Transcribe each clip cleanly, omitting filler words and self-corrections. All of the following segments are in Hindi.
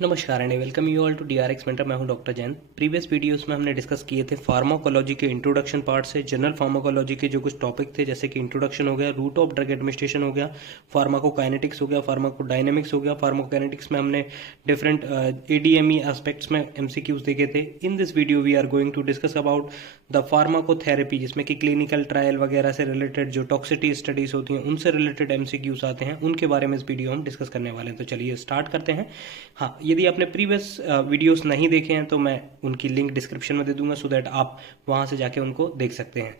नमस्कार and welcome you all to DRX mentor. मैं हूं डॉक्टर जैन। प्रीवियस वीडियोस में हमने डिस्कस किए थे फार्माकोलॉजी के इंट्रोडक्शन पार्ट से जनरल फार्माकोलॉजी के जो कुछ टॉपिक थे, जैसे कि इंट्रोडक्शन हो गया, रूट ऑफ ड्रग एडमिनिस्ट्रेशन हो गया, फार्माकोकाइनेटिक्स हो गया, फार्माकोडायनेमिक्स हो गया। फार्माकोकाइनेटिक्स में हमने डिफरेंट एडीएमई एस्पेक्ट्स में एमसीक्यूज देखे थे। In this video we are going to discuss about the pharmacotherapy, जिसमें कि क्लिनिकल ट्रायल वगैरह से रिलेटेड जो टॉक्सिटी स्टडीज होती हैं उनसे रिलेटेड एमसीक्यूज आते हैं, उनके बारे में इस वीडियो हम डिस्कस करने वाले हैं। तो चलिए स्टार्ट करते हैं। हाँ, यदि आपने प्रीवियस वीडियोस नहीं देखे हैं तो मैं उनकी लिंक डिस्क्रिप्शन में दे दूंगा, सो दैट आप वहां से जाके उनको देख सकते हैं।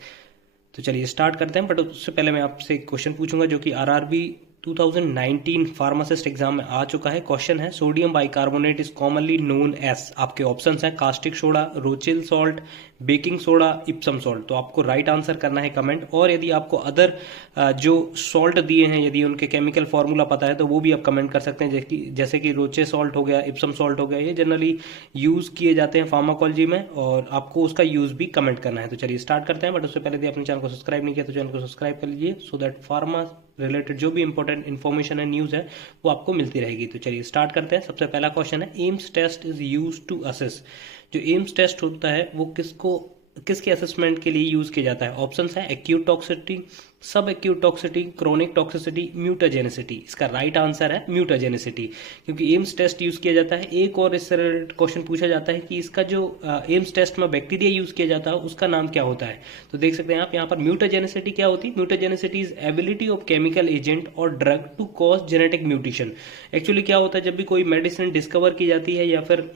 तो चलिए स्टार्ट करते हैं। बट उससे पहले मैं आपसे एक क्वेश्चन पूछूंगा जो कि आरआरबी 2019 फार्मासिस्ट एग्जाम में आ चुका है। क्वेश्चन है, sodium bicarbonate is commonly known as. आपके ऑप्शंस हैं caustic soda, Rochelle salt, baking soda, Epsom salt. तो आपको राइट आंसर करना है कमेंट। और यदि आपको अदर जो सॉल्ट दिए हैं, यदि उनके केमिकल फॉर्मूला पता है तो वो भी आप कमेंट कर सकते हैं, जैसे कि रोचे सॉल्ट हो गया, इप्सम सॉल्ट हो गया। ये जनरली यूज किए जाते हैं फार्माकोलॉजी में और आपको उसका यूज भी कमेंट करना है। तो चलिए स्टार्ट करते हैं। बट उससे पहले यदि आपने चैनल को सब्सक्राइब नहीं किया तो चैनल को सब्सक्राइब कर लीजिए, सो दैट फार्मा रिलेटेड जो भी इंपॉर्टेंट इन्फॉर्मेशन है, न्यूज है, वो आपको मिलती रहेगी। तो चलिए स्टार्ट करते हैं। सबसे पहला क्वेश्चन है, Ames test is use to assess. जो एम्स टेस्ट होता है वो किसके असेसमेंट के लिए यूज किया जाता है? ऑप्शंस है एक्यूट टॉक्सिसिटी, सब एक्यूट टॉक्सिसिटी, क्रोनिक टॉक्सिसिटी, म्यूटाजेनिसिटी। इसका राइट आंसर है म्यूटाजेनिसिटी, क्योंकि एम्स टेस्ट यूज किया जाता है। एक और इससे रिलेटेड क्वेश्चन पूछा जाता है कि इसका जो एम्स टेस्ट में बैक्टीरिया यूज किया जाता है उसका नाम क्या होता है? तो देख सकते हैं आप यहाँ पर म्यूटाजेनिसिटी क्या होती है। Mutagenicity is ability of chemical agent और drug to cause genetic mutation. Actually क्या होता है, जब भी कोई मेडिसिन डिस्कवर की जाती है या फिर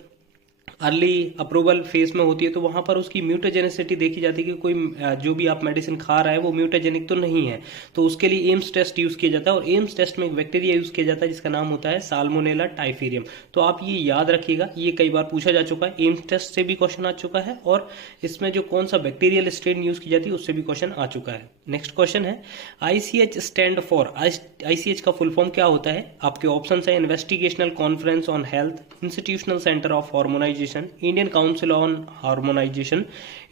अर्ली अप्रूवल फेज में होती है तो वहां पर उसकी म्यूटाजेनिसिटी देखी जाती है कि कोई जो भी आप मेडिसिन खा रहा है वो म्यूटाजेनिक तो नहीं है। तो उसके लिए एम्स टेस्ट यूज किया जाता है और एम्स टेस्ट में एक बैक्टीरिया यूज किया जाता है जिसका नाम होता है साल्मोनेला टाइफीरियम। तो आप ये याद रखिएगा, ये कई बार पूछा जा चुका है, एम्स टेस्ट से भी क्वेश्चन आ चुका है और इसमें जो कौन सा बैक्टीरियल स्ट्रेन यूज की जाती है उससे भी क्वेश्चन आ चुका है। नेक्स्ट क्वेश्चन है, आईसीएच स्टैंड फॉर। आईसीएच का फुल फॉर्म क्या होता है? आपके ऑप्शन है investigational conference on health, institutional centre of harmonisation, Indian council on harmonisation,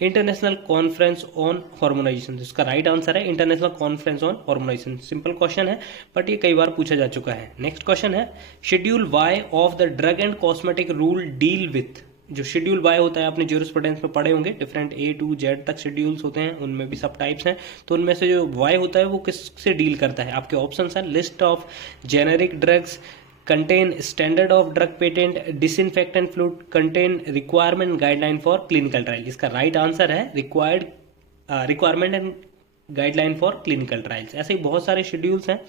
international conference on harmonisation. इसका राइट आंसर है international conference on harmonisation. Simple question है बट ये कई बार पूछा जा चुका है। नेक्स्ट क्वेश्चन है, schedule Y of the drug and cosmetic rule deal with. जो शेड्यूल वाई होता है आपने ज्यूरिस्प्रूडेंस में पढ़े होंगे, डिफरेंट ए टू जेड तक शेड्यूल्स होते हैं, उनमें भी सब टाइप्स हैं। तो उनमें से जो वाई होता है वो किससे डील करता है? आपके ऑप्शंस हैं list of generic drugs, contain standard of drug patent, disinfectant fluid, contain requirement guideline for clinical trial। इसका राइट आंसर है requirement and guideline for clinical trials. ऐसे ही बहुत सारे शेड्यूल्स हैं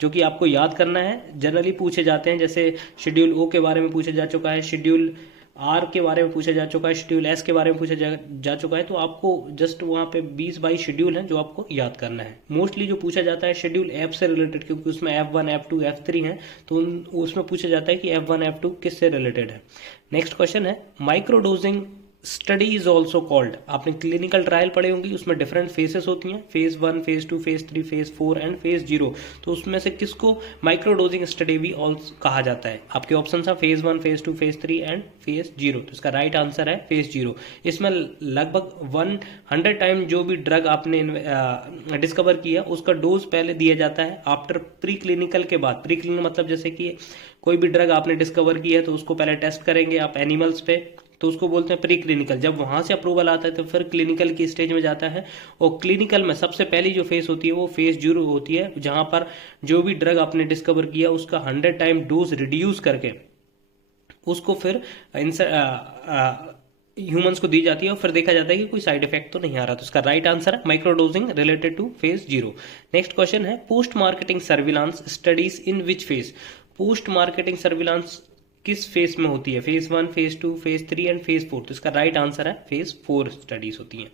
जो कि आपको याद करना है, जनरली पूछे जाते हैं। जैसे शेड्यूल ओ के बारे में पूछा जा चुका है, शेड्यूल आर के बारे में पूछा जा चुका है, शेड्यूल एस के बारे में पूछा जा चुका है। तो आपको जस्ट वहाँ पे 20-22 शेड्यूल हैं जो आपको याद करना है। मोस्टली जो पूछा जाता है शेड्यूल एफ से रिलेटेड, क्योंकि उसमें F1, F2, F3 हैं, तो उसमें पूछा जाता है कि F1, F2 किससे रिलेटेड है। नेक्स्ट क्वेश्चन है, माइक्रोडोजिंग स्टडी इज ऑल्सो कॉल्ड। आपने क्लिनिकल ट्रायल पढ़े होंगी, उसमें डिफरेंट फेजेस होती हैं, phase 1, phase 2, phase 3, phase 4 and phase 0। तो उसमें से किसको माइक्रोडोजिंग स्टडी भी ऑल्सो कहा जाता है? आपके ऑप्शन है phase 1, phase 2, phase 3 and phase 0। तो इसका राइट आंसर है फेज 0। इसमें लगभग 100 टाइम जो भी ड्रग आपने डिस्कवर किया उसका डोज पहले दिया जाता है आफ्टर प्री क्लिनिकल के बाद। प्री क्लिनिकल मतलब जैसे कि कोई भी ड्रग आपने डिस्कवर की है तो उसको पहले टेस्ट करेंगे आप एनिमल्स पे, तो उसको बोलते हैं प्री क्लिनिकल। जब वहां से अप्रूवल आता है तो फिर क्लिनिकल की स्टेज में जाता है। और क्लिनिकल में सबसे पहली जो फेज होती है वो फेज 0 होती है, जहां पर जो भी ड्रग आपने डिस्कवर किया उसका 100 टाइम डोज रिड्यूस करके उसको फिर ह्यूमंस को दी जाती है और फिर देखा जाता है कि कोई साइड इफेक्ट तो नहीं आ रहा। तो इसका राइट आंसर है microdosing related to phase 0। Next question है, post marketing surveillance studies in which phase. Post marketing surveillance किस फेज में होती है? Phase 1, phase 2, phase 3 and phase 4। तो इसका राइट आंसर है फेज 4 स्टडीज होती हैं।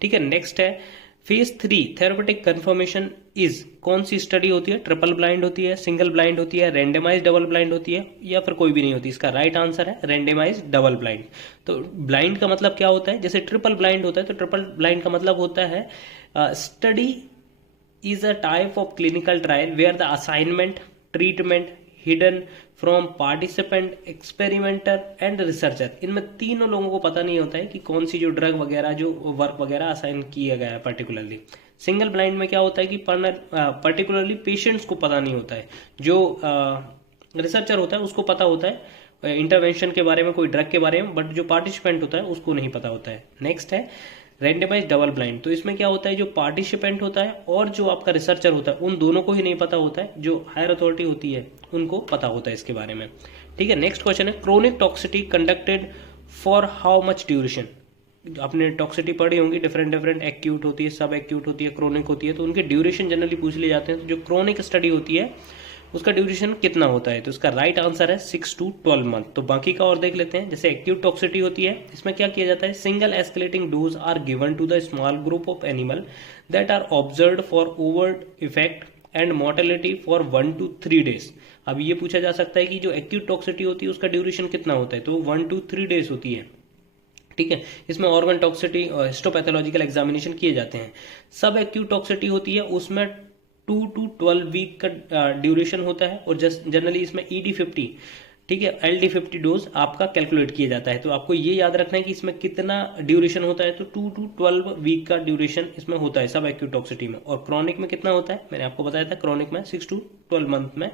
ठीक है, नेक्स्ट है फेज 3 थेरेपेटिक कंफर्मेशन इज। कौन सी स्टडी होती है? ट्रिपल ब्लाइंड होती है, सिंगल ब्लाइंड होती है, रैंडमाइज डबल ब्लाइंड होती है, या फिर कोई भी नहीं होती? इसका राइट आंसर है रैंडमाइज डबल ब्लाइंड। तो ब्लाइंड का मतलब क्या होता है? जैसे ट्रिपल ब्लाइंड होता है तो ट्रिपल ब्लाइंड का मतलब होता है study is a type of clinical trial where the assignment, treatment hidden from participant, experimenter and researcher. इनमें तीनों लोगों को पता नहीं होता है कि कौन सी जो ड्रग वगैरह जो वर्क वगैरह असाइन किया गया है पर्टिकुलरली। सिंगल ब्लाइंड में क्या होता है कि पर्टिकुलरली पेशेंट्स को पता नहीं होता है, जो रिसर्चर होता है उसको पता होता है इंटरवेंशन के बारे में, कोई ड्रग के बारे में, बट जो पार्टिसिपेंट होता है उसको नहीं पता होता है। नेक्स्ट है रैंडमाइज डबल ब्लाइंड। तो इसमें क्या होता है, जो पार्टिसिपेंट होता है और जो आपका रिसर्चर होता है उन दोनों को ही नहीं पता होता है, जो हायर अथॉरिटी होती है उनको पता होता है इसके बारे में। ठीक है, नेक्स्ट क्वेश्चन है chronic toxicity conducted for how much duration. आपने टॉक्सिटी पढ़ी होंगी, डिफरेंट एक्यूट होती है, सब एक्यूट होती है, क्रोनिक होती है, तो उनके ड्यूरेशन जनरली पूछ लिए जाते हैं। तो जो क्रोनिक स्टडी होती है उसका ड्यूरेशन कितना होता है, तो इसका राइट आंसर है 6 to 12 मंथ। तो बाकी का और देख लेते हैं। जैसे एक्यूट टॉक्सिटी होती है, इसमें क्या किया जाता है, single escalating dose are given to the small group of animal that are observed for over effect and mortality for 1 to 3 days। अब ये पूछा जा सकता है कि जो एक्यूट टॉक्सिटी होती है उसका ड्यूरेशन कितना होता है, तो 1 to 3 days होती है। ठीक है, इसमें ऑर्गन टॉक्सिटी और हिस्टोपैथोलॉजिकल एग्जामिनेशन किए जाते हैं। सब एक्यूट टॉक्सिटी होती है, उसमें 2 to 12 वीक का ड्यूरेशन होता है, और जनरली इसमें ED50, ठीक है, LD50 डोज आपका कैलकुलेट किया जाता है। तो आपको ये याद रखना है कि इसमें कितना ड्यूरेशन होता है, तो 2 to 12 वीक का ड्यूरेशन इसमें होता है सब एक्यूट टॉक्सिटी में। और क्रॉनिक में कितना होता है, मैंने आपको बताया था, क्रॉनिक में 6 to 12 मंथ में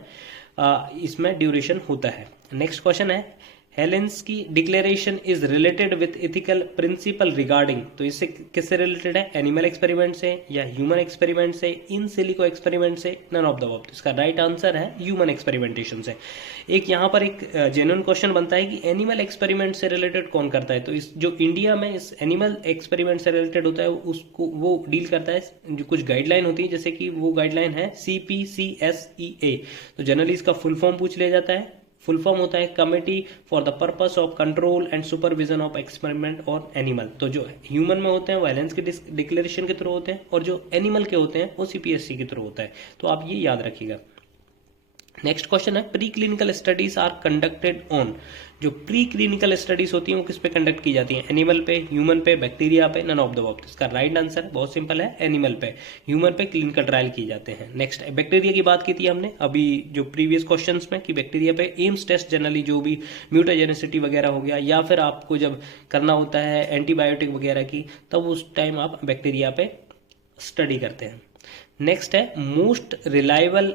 इसमें ड्यूरेशन होता है। नेक्स्ट क्वेश्चन है Helsinki declaration is related with ethical principle regarding. तो इससे किससे रिलेटेड है, एनिमल एक्सपेरिमेंट से या ह्यूमन एक्सपेरिमेंट से, इन सिलिको एक्सपेरिमेंट से, नन ऑफ द अबव। तो इसका राइट आंसर है ह्यूमन एक्सपेरिमेंटेशन से। एक यहाँ पर एक जेन्युइन क्वेश्चन बनता है कि एनिमल एक्सपेरिमेंट से रिलेटेड कौन करता है, तो इस जो इंडिया में इस एनिमल एक्सपेरिमेंट से रिलेटेड होता है उसको वो डील करता है, जो कुछ गाइडलाइन होती है, जैसे कि वो गाइडलाइन है CPCSEA। तो जनरली इसका फुल फॉर्म पूछ लिया जाता है। फुल फॉर्म होता है committee for the purpose of control and supervision of experiment on animal. तो जो ह्यूमन में होते हैं वो हेलेंस्की डिक्लेरेशन के थ्रू होते हैं, और जो एनिमल के होते हैं वो CPSC के थ्रू होता है। तो आप ये याद रखिएगा। नेक्स्ट क्वेश्चन है pre clinical studies are conducted on. जो प्री क्लिनिकल स्टडीज होती हैं वो किस पे कंडक्ट की जाती हैं, एनिमल पे, ह्यूमन पे, बैक्टीरिया पे, नन ऑफ द अबव। इसका राइट आंसर बहुत सिंपल है, एनिमल पे। ह्यूमन पे क्लिनिकल ट्रायल किए जाते हैं। नेक्स्ट बैक्टीरिया की बात की थी हमने अभी जो प्रीवियस क्वेश्चंस में, कि बैक्टीरिया पे एम्स टेस्ट जनरली जो भी म्यूटाजेनिसिटी वगैरह हो गया, या फिर आपको जब करना होता है एंटीबायोटिक वगैरह की, तब उस टाइम आप बैक्टीरिया पे स्टडी करते हैं। नेक्स्ट है most reliable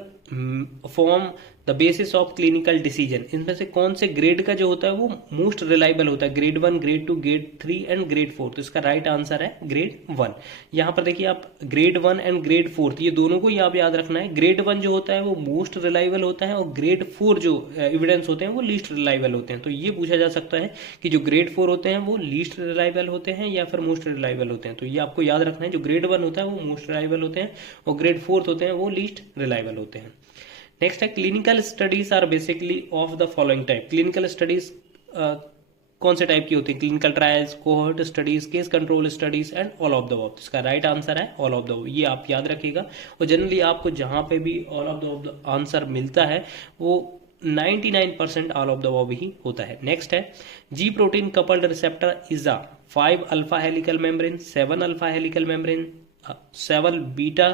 form the basis of clinical decision. इनमें से कौन से ग्रेड का जो होता है वो मोस्ट रिलायबल होता है, grade 1, grade 2, grade 3 and grade 4। तो इसका राइट आंसर है ग्रेड 1। यहां पर देखिए आप ग्रेड 1 एंड ग्रेड 4, ये दोनों को ही आप याद रखना है। ग्रेड 1 जो होता है वो मोस्ट रिलायबल होता है, और ग्रेड 4 जो एविडेंस होते हैं वो लीस्ट रिलायबल होते हैं। तो ये पूछा जा सकता है कि जो ग्रेड 4 होते हैं वो लीस्ट रिलायबल होते हैं या फिर मोस्ट रिलायबल होते हैं। तो ये आपको याद रखना है, जो ग्रेड 1 होता है वो मोस्ट रिलायबल होते हैं, और ग्रेड 4 होते हैं वो लीस्ट रिलायबल होते हैं। नेक्स्ट है clinical studies are basically of the following type. Clinical studies कौन से टाइप की होती है, clinical trials, cohort studies, case control studies and all of the above. इसका राइट आंसर है ऑल ऑफ द अबव। ये आप याद रखिएगा, और जनरली आपको जहां पे भी ऑल ऑफ द आंसर मिलता है वो 99% ऑल ऑफ द अबव ही होता है। नेक्स्ट है G protein coupled receptor is a 5 alpha helical membrane, 7 alpha helical membrane, 7 beta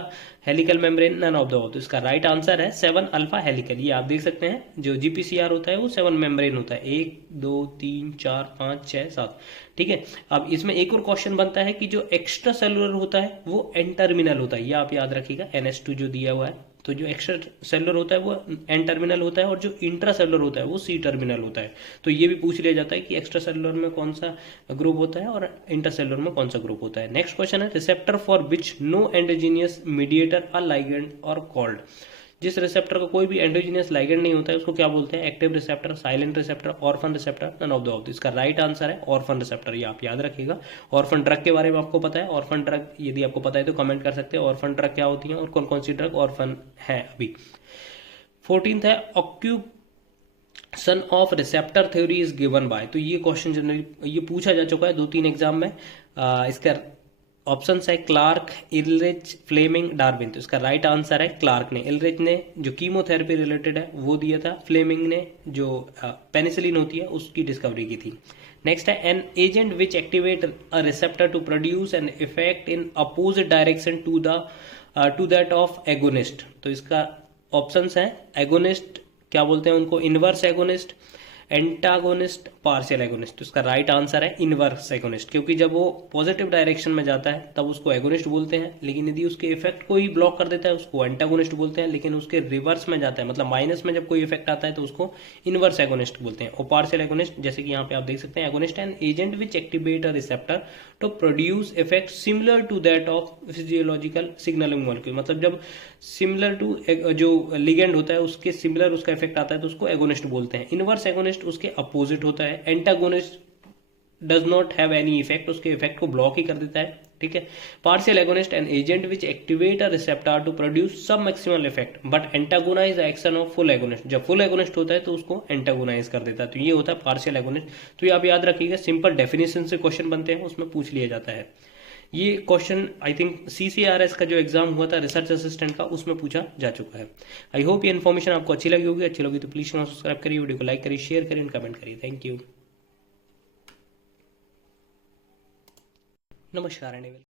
helical membrane, none of the above. तो इसका राइट आंसर है 7 अल्फा हेलिकल। ये आप देख सकते हैं जो GPCR होता है वो 7 मेम्ब्रेन होता है, 1 2 3 4 5 6 7। ठीक है, अब इसमें एक और क्वेश्चन बनता है कि जो एक्स्ट्रा सेलुलर होता है वो एन टर्मिनल होता है। ये आप याद रखिएगा, NH2 जो दिया हुआ है। तो जो एक्स्ट्रा सेलुलर होता है वो एन टर्मिनल होता है, और जो इंट्रा सेलुलर होता है वो C टर्मिनल होता है। तो ये भी पूछ लिया जाता है कि एक्स्ट्रा सेलुलर में कौन सा ग्रुप होता है और इंट्रा सेलुलर में कौन सा ग्रुप होता है। नेक्स्ट क्वेश्चन है receptor for which no endogenous mediator or ligand are called. जिस रिसेप्टर का कोई भी एंडोजीनियस लाइगेंड नहीं होता है उसको क्या बोलते हैं, active receptor, silent receptor, orphan receptor, none of the above. इसका राइट आंसर है ऑर्फन रिसेप्टर। ये आप याद रखिएगा। ऑर्फन ड्रग के बारे में आपको पता है, ऑर्फन ड्रग यदि आपको पता है तो कमेंट कर सकते हैं ऑर्फन ड्रग क्या होती है और कौन कौन सी ड्रग ऑर्फन है अभी। 14th है occupation of receptor theory is given by. तो ये क्वेश्चन जनरली ये पूछा जा चुका है 2-3 एग्जाम में। इसका ऑप्शन है क्लार्क, इलरिच, फ्लेमिंग, डार्विन। तो इसका राइट आंसर है क्लार्क ने। इलरिच ने जो कीमोथेरेपी रिलेटेड है वो दिया था, फ्लेमिंग ने जो पेनिसिलिन होती है उसकी डिस्कवरी की थी। नेक्स्ट है an agent which activate a receptor to produce an effect in opposite direction to that of agonist. तो इसका ऑप्शंस है एगोनिस्ट क्या बोलते हैं उनको, inverse agonist, antagonist, partial agonist. तो इसका राइट आंसर है इनवर्स एगोनिस्ट, क्योंकि जब वो पॉजिटिव डायरेक्शन में जाता है तब उसको एगोनिस्ट बोलते हैं, लेकिन यदि उसके इफेक्ट को ही ब्लॉक कर देता है उसको एंटागोनिस्ट बोलते हैं, लेकिन उसके रिवर्स में जाता है मतलब माइनस में जब कोई इफेक्ट आता है तो उसको इनवर्स एगोनिस्ट बोलते हैं। और पार्शियल एगोनिस्ट जैसे कि यहाँ पे आप देख सकते हैं, agonist an agent which activate a receptor to produce effect similar to that of physiological signalling molecule. मतलब जब सिमिलर टू जो लिगेंड होता है उसके सिमिलर उसका इफेक्ट आता है तो उसको एगोनिस्ट बोलते हैं। इनवर्स एगोनिस्ट उसके अपोजिट होता है। Antagonist does not have any effect, उसके इफेक्ट को ब्लॉक ही कर देता है, ठीक है। Partial agonist an agent which activate a receptor to produce sub maximal effect but antagonize action of full agonist. जब फुल एगोनिस्ट होता है तो उसको एंटागोनाइज कर देता है। तो ये होता है पार्शियल एगोनिस्ट। तो ये आप याद रखिएगा, सिंपल डेफिनेशन से क्वेश्चन बनते हैं, उसमें पूछ लिया जाता है। ये क्वेश्चन आई थिंक CCRS का जो एग्जाम हुआ था रिसर्च असिस्टेंट का, उसमें पूछा जा चुका है। आई होप ये इन्फॉर्मेशन आपको अच्छी लगी होगी। अच्छी लगी तो प्लीज सब्सक्राइब करिए, वीडियो को लाइक करिए, शेयर करिए एंड कमेंट करिए। Thank you. नमस्कार एंड